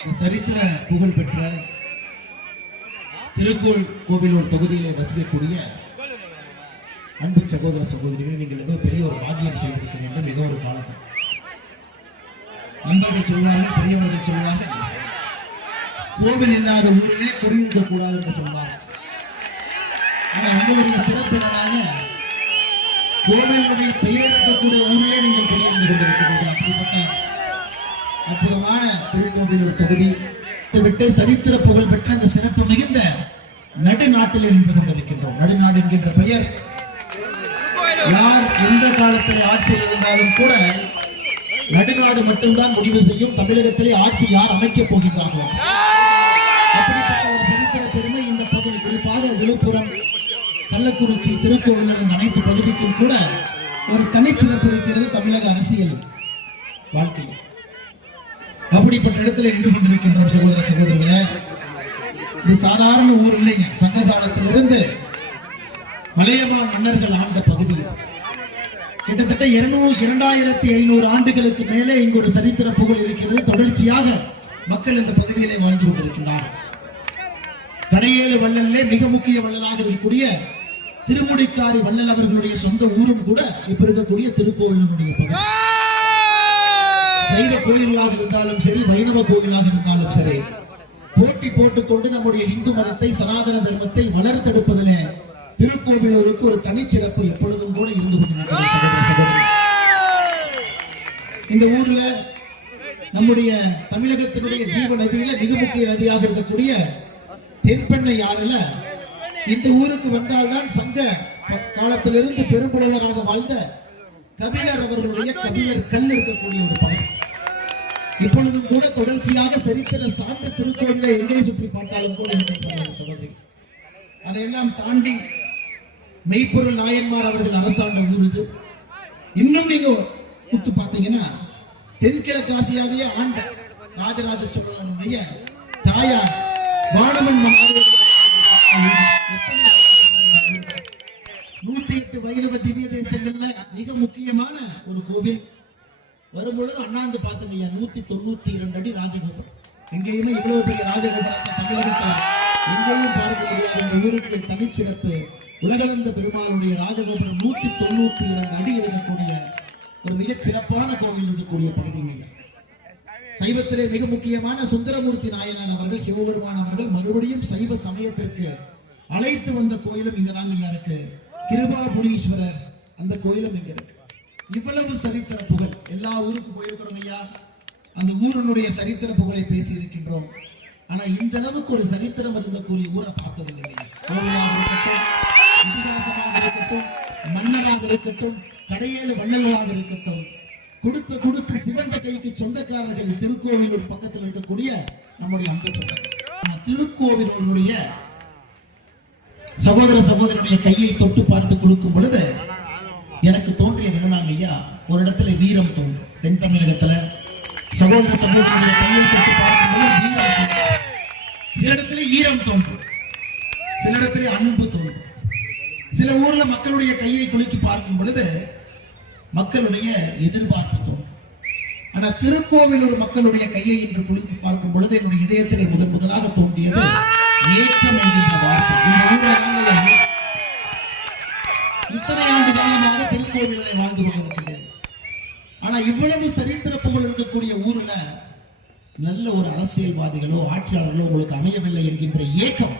சரித்திர புகழ் பெற்ற திருக்கோள் கோவிலூர் தொகுதியிலே வசிக்கக்கூடிய அன்பு சகோதர சகோதரிகளை நீங்கள் ஏதோ பெரிய ஒரு பாக்கியம் செய்திருக்க வேண்டும் ஏதோ ஒரு காலத்தில். நண்பர்கள் சொல்வார்கள் பெரியவர்கள் சொல்வார்கள் கோவில் இல்லாத ஊரிலே குடியிருக்க கூடாது என்று சொல்வார்கள். ஆனா உங்களுடைய சிறப்பு என்னன்னா கோவிலுடைய பெயர் இருக்கக்கூடிய ஊரிலே நீங்கள் குடியிருந்து கொண்டிருக்கிறீர்கள். அப்படிப்பட்ட அற்புதமான திருக்கோவிலூர் தொகுதி. விட்டு சரித்திர புகழ் பெற்ற அந்த சிறப்பு மிகுந்த நடுநாட்டில் நின்று கொண்டிருக்கின்றோம். நடுநாடு என்கின்ற பெயர் யார் எந்த காலத்தில் ஆட்சியில் இருந்தாலும் கூட நடுநாடு மட்டும்தான் முடிவு செய்யும். தமிழகத்திலே ஆட்சி யார் அமைக்கப் போகின்றார்கள். அப்படிப்பட்ட ஒரு சரித்திர பெருமை இந்த பகுதி. குறிப்பாக விழுப்புரம் கள்ளக்குறிச்சி திருக்கோவிலூர் இந்த அனைத்து பகுதிக்கும் கூட ஒரு தனிச்சிறப்பு இருக்கிறது தமிழக அரசியல் வாழ்க்கையில். அப்படிப்பட்ட இடத்துல நின்று கொண்டிருக்கின்றோம் சகோதர சகோதரிகளே. இது சாதாரண ஊர் இல்லைங்க. சங்க காலத்திலிருந்து மலையமான் மன்னர்கள் ஆண்ட பகுதி கிட்டத்தட்ட இருநூறு இரண்டாயிரத்தி ஐநூறு ஆண்டுகளுக்கு மேலே இங்கு ஒரு சரித்திர புகழ் இருக்கிறது. தொடர்ச்சியாக மக்கள் இந்த பகுதியிலே வாழ்ந்து கொண்டிருக்கின்றார்கள் கடையேழு வள்ளலே மிக முக்கிய வள்ளலாக இருக்கக்கூடிய திருமுடிக்காரி வள்ளல் அவர்களுடைய சொந்த ஊரும் கூட இப்ப இருக்கக்கூடிய திருக்கோவிலுடைய பகுதி. சைவ கோயிலாக இருந்தாலும் சரி வைணவ கோயிலாக இருந்தாலும் சரி போட்டி போட்டுக்கொண்டு நம்முடைய இந்து மதத்தை சனாதன தர்மத்தை வளர்த்தெடுப்பதில் திருக்கோவிலூருக்கு ஒரு தனிச்சிறப்பு எப்பொழுதும் கூட இருந்து கொண்டிருக்கிறது. இந்த ஊர்ல நம்முடைய தமிழகத்தினுடைய ஜீவ நதியில மிக முக்கிய நதியாக இருக்கக்கூடிய தென்பெண்ணை ஆறுல இந்த ஊருக்கு வந்தால்தான் சங்க காலத்திலிருந்து பெரும்புலவராக வாழ்ந்த கபிலர் அவர்களுடைய கபிலர் கல் இருக்கக்கூடிய ஒரு பகுதி. இப்பொழுதும் கூட தொடர்ச்சியாக சரித்திர சான்று திருக்கோவிலை எங்கே சுற்றி பார்த்தாலும் கூட இருக்கின்றன சகோதரி. அதையெல்லாம் தாண்டி மெய்ப்பொருள் நாயன்மார் அவர்கள் அரசாங்கம் ஊர் இன்னும் நீங்க குத்து பார்த்தீங்கன்னா தென்கிழக்கு ஆசியாவையே ஆண்ட ராஜராஜ சோழனுடைய தாயார் வானமன் மகாதேவன் நூத்தி எட்டு வைணவ திவ்ய தேசங்கள்ல மிக முக்கியமான ஒரு கோவில் வரும் பொழுது அண்ணாந்து பார்த்துங்க நூத்தி தொண்ணூத்தி இரண்டு அடி ராஜகோபுரம். எங்கேயுமே இவ்வளவு பெரிய ராஜகோபுரத்தை தமிழகத்தில் எங்கேயும் பார்க்க முடியாது. இந்த ஊருக்கு தனிச்சிறப்பு. உலகளந்த பெருமாளுடைய ராஜகோபுரம் நூத்தி தொண்ணூத்தி இரண்டு அடி இருக்கக்கூடிய ஒரு மிக சிறப்பான கோவில் இருக்கக்கூடிய பகுதிங்க ஐயா. சைவத்திலே மிக முக்கியமான சுந்தரமூர்த்தி நாயனார் அவர்கள் சிவபெருமான் அவர்கள் மறுபடியும் சைவ சமயத்திற்கு அழைத்து வந்த கோயிலும் இங்கதாங்க ஐயா இருக்கு. கிருபாபுரீஸ்வரர் அந்த கோயிலும் இங்க இருக்கு. இவ்வளவு சரித்திர புகழ் எல்லா ஊருக்கு போயிருக்கிறோம் ஐயா. அந்த ஊரினுடைய சரித்திர புகழை பேசி இருக்கின்றோம். ஆனா இந்த அளவுக்கு ஒரு சரித்திரம் இருந்த இருந்தக்கூடிய ஊரை பார்த்தது இல்லைங்க இருக்கட்டும் இதிகாசமாக இருக்கட்டும் மன்னராக இருக்கட்டும் கடையேழு வள்ளலாக இருக்கட்டும் கொடுத்து கொடுத்து சிவந்த கைக்கு சொந்தக்காரர்கள் திருக்கோவிலூர் பக்கத்தில் இருக்கக்கூடிய நம்முடைய அம்பேத்கர் திருக்கோவிலூருடைய சகோதர சகோதரனுடைய கையை தொட்டு பார்த்து கொடுக்கும் பொழுது எனக்கு தோன்றியது என்னன்னாங்க ஐயா ஒரு இடத்துல வீரம் தோன்றும் தென் தமிழகத்துல சகோதர கையை தொட்டு பார்க்கும் சில இடத்துல ஈரம் தோன்றும். சில இடத்துல அன்பு தோன்றும். சில ஊர்ல மக்களுடைய கையை குலுக்கி பார்க்கும் பொழுது மக்களுடைய எதிர்பார்ப்பு தோன்றும். ஆனா திருக்கோவிலூர் மக்களுடைய கையை இன்று குலுக்கி பார்க்கும் பொழுது என்னுடைய இதயத்திலே முதன் முதலாக தோன்றியது ஏக்கம் என்கின்ற வார்த்தை. இந்த ஊர்ல இத்தனை ஆண்டு காலமாக திருக்கோவிலை வாழ்ந்து கொண்டிருக்கின்றேன் ஆனா இவ்வளவு சரித்திர புகழ் இருக்கக்கூடிய ஊர்ல நல்ல ஒரு அரசியல்வாதிகளோ ஆட்சியாளர்களோ உங்களுக்கு அமையவில்லை என்கின்ற ஏக்கம்.